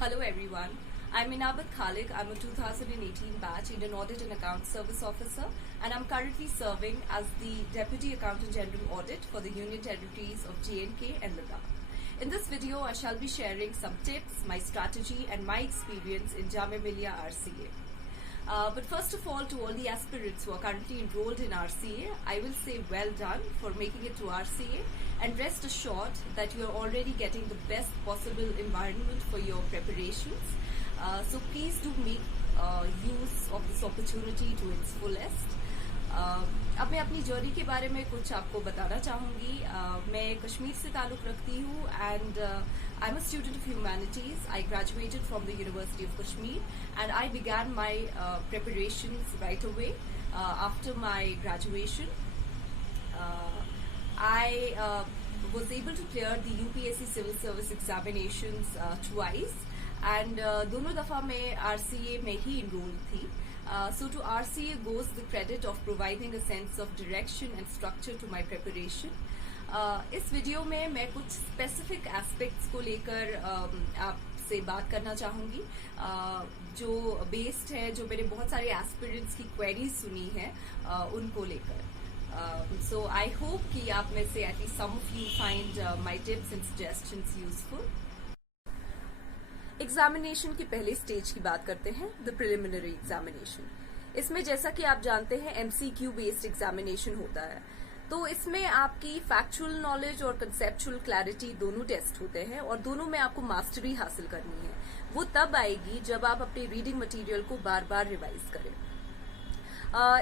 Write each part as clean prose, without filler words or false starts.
Hello everyone. I'm Inabat Khalik. I'm a 2018 batch Indian Audit and Account Service Officer, and I'm currently serving as the Deputy Accountant General Audit for the Union Territories of J&K and Ladakh. In this video, I shall be sharing some tips, my strategy and my experience in Jamia Millia RCA. But first of all, to all the aspirants who are currently enrolled in RCA, I will say well done for making it to RCA, and rest assured that you are already getting the best possible environment for your preparations. So please do make use of this opportunity to its fullest. अब मैं अपनी journey के बारे में कुछ आपको बताना चाहूँगी. मैं कश्मीर से ताल्लुक़ रखती हूँ and I'm a student of humanities. I graduated from the University of Kashmir and I began my preparations right away after my graduation. I was able to clear the UPSC Civil Service examinations twice and दोनों दफ़ा मैं RCA में ही enrolled थी. So to RCA goes the credit of providing a sense of direction and structure to my preparation. इस video में मैं कुछ specific aspects को लेकर आपसे बात करना चाहूँगी जो बेस्ड है, जो मैंने बहुत सारे एस्पिरेंट्स की क्वेरीज सुनी है उनको लेकर. So I hope कि आप में से at least some of you find my tips and suggestions useful. Examination के पहले स्टेज की बात करते हैं, द प्रिलिमिनरी एग्जामिनेशन. इसमें जैसा कि आप जानते हैं MCQ बेस्ड एग्जामिनेशन होता है, तो इसमें आपकी फैक्चुअल नॉलेज और कंसेप्चुअल क्लैरिटी दोनों टेस्ट होते हैं और दोनों में आपको मास्टरी हासिल करनी है. वो तब आएगी जब आप अपने रीडिंग मटेरियल को बार बार रिवाइज करें.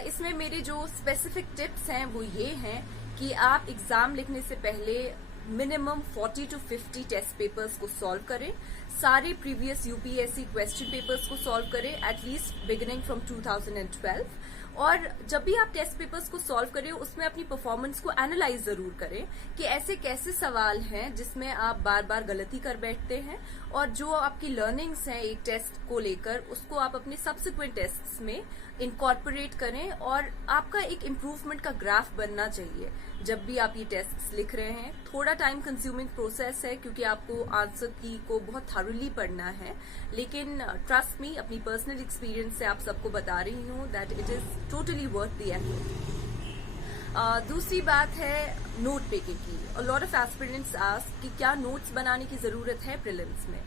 इसमें मेरे जो स्पेसिफिक टिप्स हैं वो ये हैं कि आप एग्जाम लिखने से पहले मिनिमम 40 to 50 टेस्ट पेपर्स को सॉल्व करें. सारे प्रीवियस यूपीएससी क्वेश्चन पेपर्स को सॉल्व करें एटलीस्ट बिगिनिंग फ्रॉम 2012. और जब भी आप टेस्ट पेपर्स को सॉल्व करें उसमें अपनी परफॉर्मेंस को एनालाइज जरूर करें कि ऐसे कैसे सवाल हैं जिसमें आप बार बार गलती कर बैठते हैं, और जो आपकी लर्निंग्स हैं एक टेस्ट को लेकर उसको आप अपने सब्सिक्वेंट टेस्ट्स में इनकॉर्पोरेट करें. और आपका एक इम्प्रूवमेंट का ग्राफ बनना चाहिए जब भी आप ये टेस्ट्स लिख रहे हैं. थोड़ा टाइम कंज्यूमिंग प्रोसेस है क्योंकि आपको आंसर की को बहुत थॉरली पढ़ना है, लेकिन ट्रस्ट मी, अपनी पर्सनल एक्सपीरियंस से आप सबको बता रही हूँ that it is totally worth the effort. दूसरी बात है नोट टेकिंग की. अ लॉट ऑफ एस्पिरेंट्स आस्क कि क्या नोट्स बनाने की जरूरत है प्रीलिम्स में.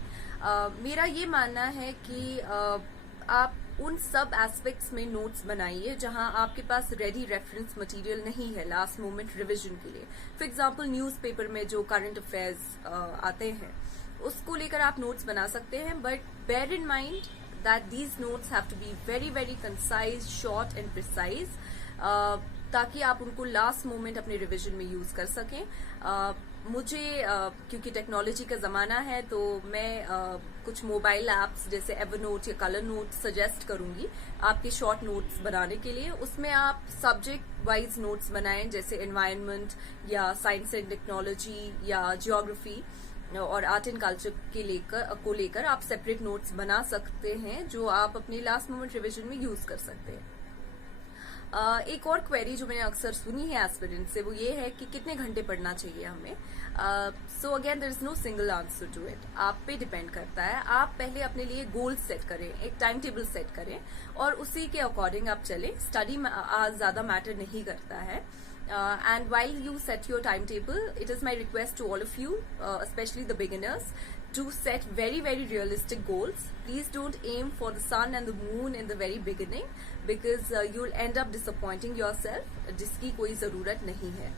मेरा ये मानना है कि आप उन सब एस्पेक्ट्स में नोट्स बनाइए जहां आपके पास रेडी रेफरेंस मटेरियल नहीं है लास्ट मोमेंट रिवीजन के लिए. फॉर एग्जांपल न्यूज़पेपर में जो करंट अफेयर्स आते हैं उसको लेकर आप नोट्स बना सकते हैं, but bear in mind that these notes have to be very very concise, short and precise, ताकि आप उनको लास्ट मोमेंट अपने रिवीजन में यूज कर सकें. मुझे क्योंकि टेक्नोलॉजी का जमाना है तो मैं कुछ मोबाइल ऐप्स जैसे एवरनोट या कलर नोट सजेस्ट करूंगी आपके शॉर्ट नोट्स बनाने के लिए. उसमें आप सब्जेक्ट वाइज नोट्स बनाएं, जैसे एनवायरनमेंट या साइंस एंड टेक्नोलॉजी या जियोग्राफी और आर्ट एंड कल्चर को लेकर आप सेपरेट नोट्स बना सकते हैं जो आप अपने लास्ट मोमेंट रिवीजन में यूज कर सकते हैं. एक और क्वेरी जो मैंने अक्सर सुनी है एस्पिरेंट से वो ये है कि कितने घंटे पढ़ना चाहिए हमें. So again there is no single answer to it. आप पे डिपेंड करता है. आप पहले अपने लिए गोल सेट करें, एक टाइम टेबल सेट करें और उसी के अकॉर्डिंग आप चलें. स्टडी ज्यादा मैटर नहीं करता है. And while you set your timetable, it is my request to all of you, especially the beginners, to set very very realistic goals. Please don't aim for the sun and the moon in the very beginning because you'll end up disappointing yourself, जिसकी कोई जरूरत नहीं है.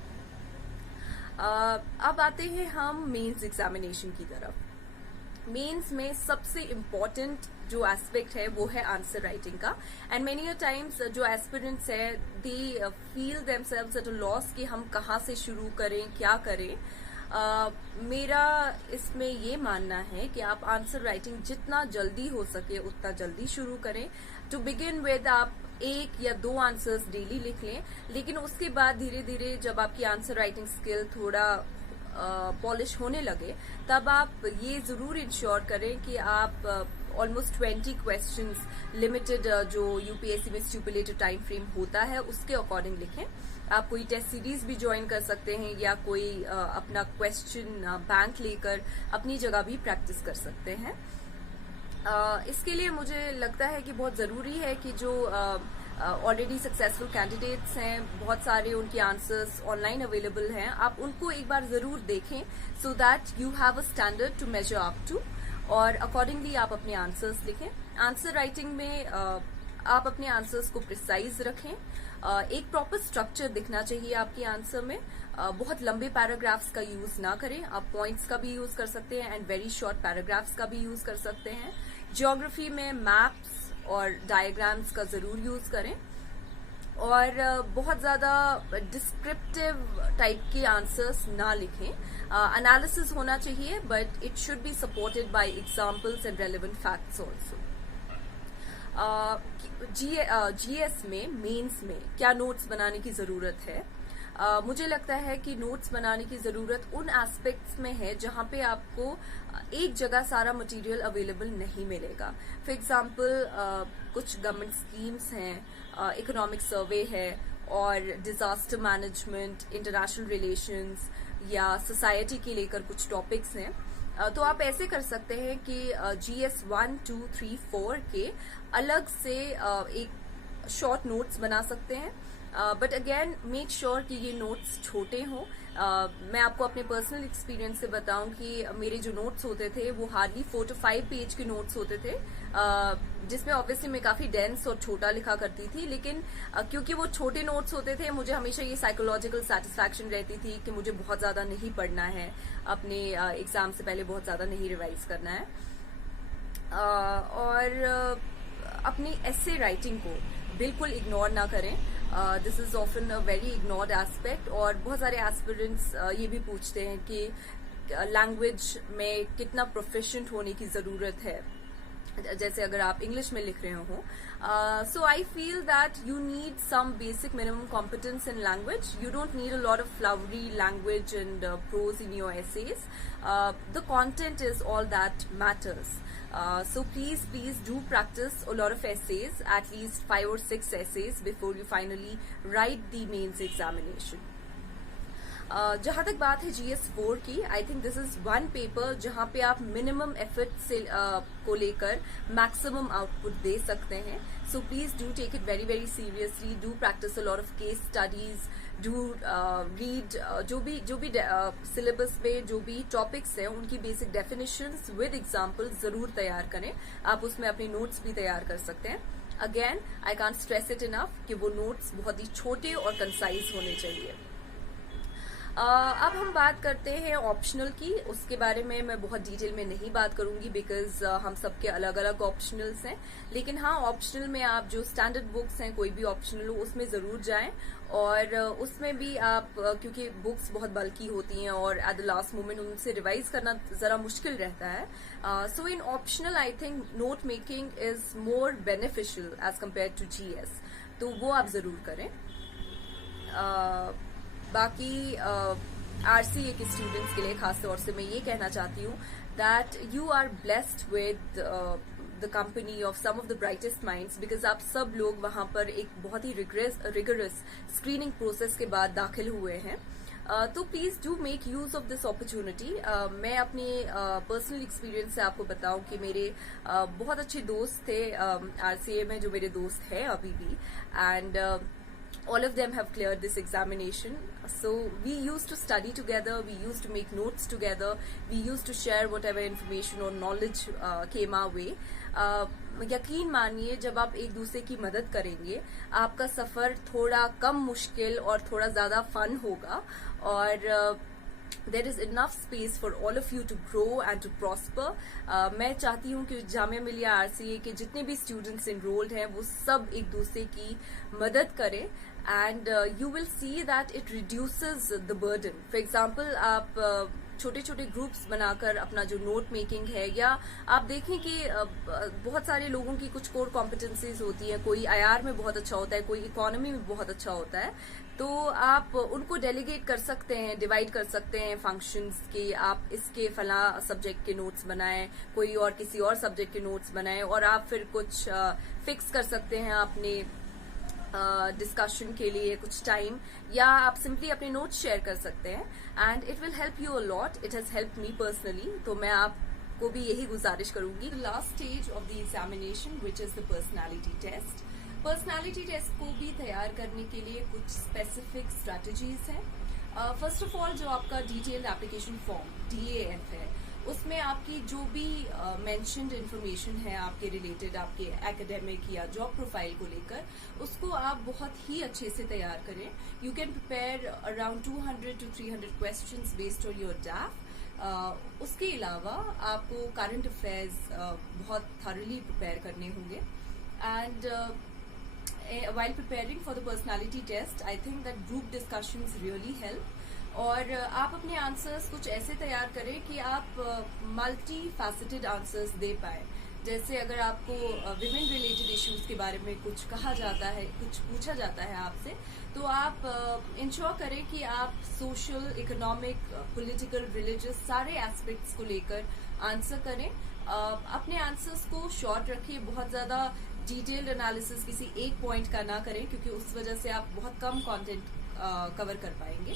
अब आते हैं हम mains examination की तरफ. मेंस में सबसे इम्पोर्टेंट जो एस्पेक्ट है वो है आंसर राइटिंग का. एंड मेनी अ टाइम्स जो एस्पिरेंट्स है they feel themselves at a loss कि हम कहाँ से शुरू करें, क्या करें. मेरा इसमें ये मानना है कि आप आंसर राइटिंग जितना जल्दी हो सके उतना जल्दी शुरू करें. टू बिगिन विद आप एक या दो आंसर्स डेली लिख लें, लेकिन उसके बाद धीरे धीरे जब आपकी आंसर राइटिंग स्किल थोड़ा पॉलिश होने लगे तब आप ये जरूर इंश्योर करें कि आप ऑलमोस्ट 20 क्वेश्चंस लिमिटेड जो यूपीएससी में स्टिपुलेटेड टाइम फ्रेम होता है उसके अकॉर्डिंग लिखें. आप कोई टेस्ट सीरीज भी ज्वाइन कर सकते हैं या कोई अपना क्वेश्चन बैंक लेकर अपनी जगह भी प्रैक्टिस कर सकते हैं. इसके लिए मुझे लगता है कि बहुत ज़रूरी है कि जो ऑलरेडी सक्सेसफुल कैंडिडेट्स हैं, बहुत सारे उनके आंसर्स ऑनलाइन अवेलेबल हैं, आप उनको एक बार ज़रूर देखें so that you have a standard to measure up to, और अकॉर्डिंगली आप अपने आंसर्स लिखें। आंसर राइटिंग में आप अपने आंसर्स को प्रिसाइज रखें। एक प्रॉपर स्ट्रक्चर दिखना चाहिए आपके आंसर में। बहुत लंबे पैराग्राफ्स का यूज ना करें, आप पॉइंट्स का भी यूज कर सकते हैं एंड वेरी शॉर्ट पैराग्राफ्स का भी यूज कर सकते हैं। ज्योग्राफी में मैप्स और डायग्राम्स का जरूर यूज करें, और बहुत ज्यादा डिस्क्रिप्टिव टाइप के आंसर्स ना लिखें। एनालिसिस होना चाहिए but it should be supported by examples and relevant facts also. GS में, मेंस में क्या नोट्स बनाने की जरूरत है? मुझे लगता है कि नोट्स बनाने की जरूरत उन एस्पेक्ट्स में है जहां पे आपको एक जगह सारा मटेरियल अवेलेबल नहीं मिलेगा। फॉर एग्जांपल कुछ गवर्नमेंट स्कीम्स हैं, इकोनॉमिक सर्वे है, और डिजास्टर मैनेजमेंट, इंटरनेशनल रिलेशंस या सोसाइटी के लेकर कुछ टॉपिक्स हैं। तो आप ऐसे कर सकते हैं कि GS 1, 2, 3, 4 के अलग से एक शॉर्ट नोट्स बना सकते हैं, बट अगेन मेक श्योर कि ये नोट्स छोटे हों। मैं आपको अपने पर्सनल एक्सपीरियंस से बताऊं कि मेरे जो नोट्स होते थे वो हार्डली 4 to 5 पेज के नोट्स होते थे, जिसमें ऑब्वियसली मैं काफी डेंस और छोटा लिखा करती थी, लेकिन क्योंकि वो छोटे नोट्स होते थे मुझे हमेशा ये साइकोलॉजिकल सेटिस्फैक्शन रहती थी कि मुझे बहुत ज्यादा नहीं पढ़ना है, अपने एग्जाम से पहले बहुत ज्यादा नहीं रिवाइज करना है। और अपनी एसे राइटिंग को बिल्कुल इग्नोर ना करें। This is often a very ignored aspect, और बहुत सारे एस्पिरेंट्स ये भी पूछते हैं कि लैंग्वेज में कितना प्रोफिशिएंट होने की जरूरत है, जैसे अगर आप इंग्लिश में लिख रहे हो। So I feel that you need some basic minimum competence in language. You don't need a lot of flowery language and prose in your essays. The content is all that matters. So please do practice a lot of essays, at least 5 or 6 essays before you finally write the mains examination. जहां तक बात है GS 4 की, I think this is one paper जहां पे आप minimum effort से को लेकर मैक्सिमम आउटपुट दे सकते हैं. So please do take it very very seriously. Do practice a lot of case studies. Do read जो भी सिलेबस पे जो भी टॉपिक्स हैं उनकी बेसिक डेफिनेशंस विद एग्जांपल्स जरूर तैयार करें. आप उसमें अपने नोट्स भी तैयार कर सकते हैं. Again I can't stress it enough कि वो नोट्स बहुत ही छोटे और कंसाइज होने चाहिए. अब हम बात करते हैं ऑप्शनल की. उसके बारे में मैं बहुत डिटेल में नहीं बात करूंगी बिकॉज हम सबके अलग अलग ऑप्शनल्स हैं. लेकिन हाँ, ऑप्शनल में आप जो स्टैंडर्ड बुक्स हैं, कोई भी ऑप्शनल हो उसमें जरूर जाएं. और उसमें भी आप क्योंकि बुक्स बहुत बल्कि होती हैं और एट द लास्ट मोमेंट उनसे रिवाइज करना जरा मुश्किल रहता है. So in optional I think note making is more beneficial as compare to GS. तो वो आप जरूर करें. बाकी RCA के स्टूडेंट्स के लिए खास तौर से मैं ये कहना चाहती हूँ that you are blessed with the company of some of the brightest minds, because आप सब लोग वहां पर एक बहुत ही रिगरस स्क्रीनिंग प्रोसेस के बाद दाखिल हुए हैं. तो please do make use of this opportunity. मैं अपनी पर्सनल एक्सपीरियंस से आपको बताऊं कि मेरे बहुत अच्छे दोस्त थे RCA में, जो मेरे दोस्त हैं अभी भी, and all of them have cleared this examination. So we used to study together, we used to make notes together, we used to share whatever information or knowledge came our way. यकीन मानिए जब आप एक दूसरे की मदद करेंगे आपका सफर थोड़ा कम मुश्किल और थोड़ा ज्यादा फन होगा. और there is enough space for all of you to grow and to prosper. मैं चाहती हूँ कि जामिया मिलिया RCA के जितने भी स्टूडेंट्स enrolled हैं वो सब एक दूसरे की मदद करें, and you will see that it reduces the burden. For example, आप छोटे छोटे ग्रुप्स बनाकर अपना जो नोट मेकिंग है, या आप देखें कि बहुत सारे लोगों की कुछ कोर कॉम्पिटेंसीज होती हैं. कोई IR में बहुत अच्छा होता है, कोई इकोनॉमी में बहुत अच्छा होता है. तो आप उनको डेलीगेट कर सकते हैं, डिवाइड कर सकते हैं फंक्शंस के. आप इसके फला सब्जेक्ट के नोट्स बनाएं, कोई और किसी और सब्जेक्ट के नोट्स बनाएं, और आप फिर कुछ फिक्स कर सकते हैं अपने डिस्कशन के लिए कुछ टाइम, या आप सिंपली अपने नोट्स शेयर कर सकते हैं. And it will help you a lot. It has help me personally. तो मैं आपको को भी यही गुजारिश करूंगी। Last stage of the examination which is the personality test. Personality test को भी तैयार करने के लिए कुछ स्पेसिफिक स्ट्रेटजीज हैं। फर्स्ट ऑफ ऑल, जो आपका डिटेल्ड एप्लीकेशन फॉर्म DAF है, उसमें आपकी जो भी मेंशन्ड इंफॉर्मेशन है आपके रिलेटेड, आपके एकेडमिक या जॉब प्रोफाइल को लेकर, उसको आप बहुत ही अच्छे से तैयार करें। You can prepare around 200 to 300 questions based on your DAF। उसके अलावा आपको करंट अफेयर्स बहुत थॉरली प्रिपेयर करने होंगे। And while preparing for the personality test, I think that group discussions really help. और आप अपने आंसर्स कुछ ऐसे तैयार करें कि आप मल्टी फैसेटेड आंसर्स दे पाए। जैसे अगर आपको विमेन रिलेटेड इश्यूज के बारे में कुछ कहा जाता है, कुछ पूछा जाता है आपसे, तो आप इंश्योर करें कि आप सोशल, इकोनॉमिक, पॉलिटिकल, रिलीजियस सारे एस्पेक्ट्स को लेकर आंसर करें। अपने आंसर्स को शॉर्ट रखिए, बहुत ज्यादा डिटेल्ड एनालिसिस किसी एक पॉइंट का ना करें, क्योंकि उस वजह से आप बहुत कम कंटेंट कवर कर पाएंगे।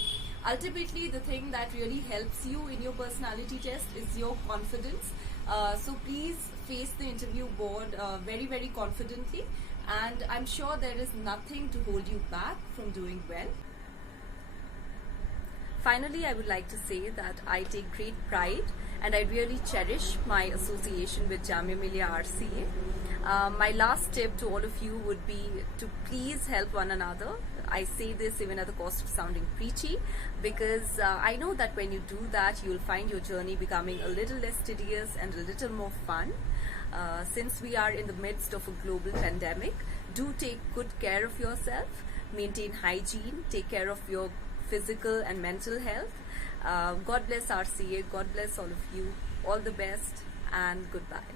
Ultimately, the thing that really helps you in your personality test is your confidence. So please face the interview board very, very confidently, and I'm sure there is nothing to hold you back from doing well. Finally, I would like to say that I take great pride and I really cherish my association with Jamia Millia RCA. My last tip to all of you would be to please help one another. I say this even at the cost of sounding preachy, because I know that when you do that, you'll find your journey becoming a little less tedious and a little more fun. Since we are in the midst of a global pandemic, do take good care of yourself, maintain hygiene, take care of your physical and mental health. God bless RCA, God bless all of you. All the best and goodbye.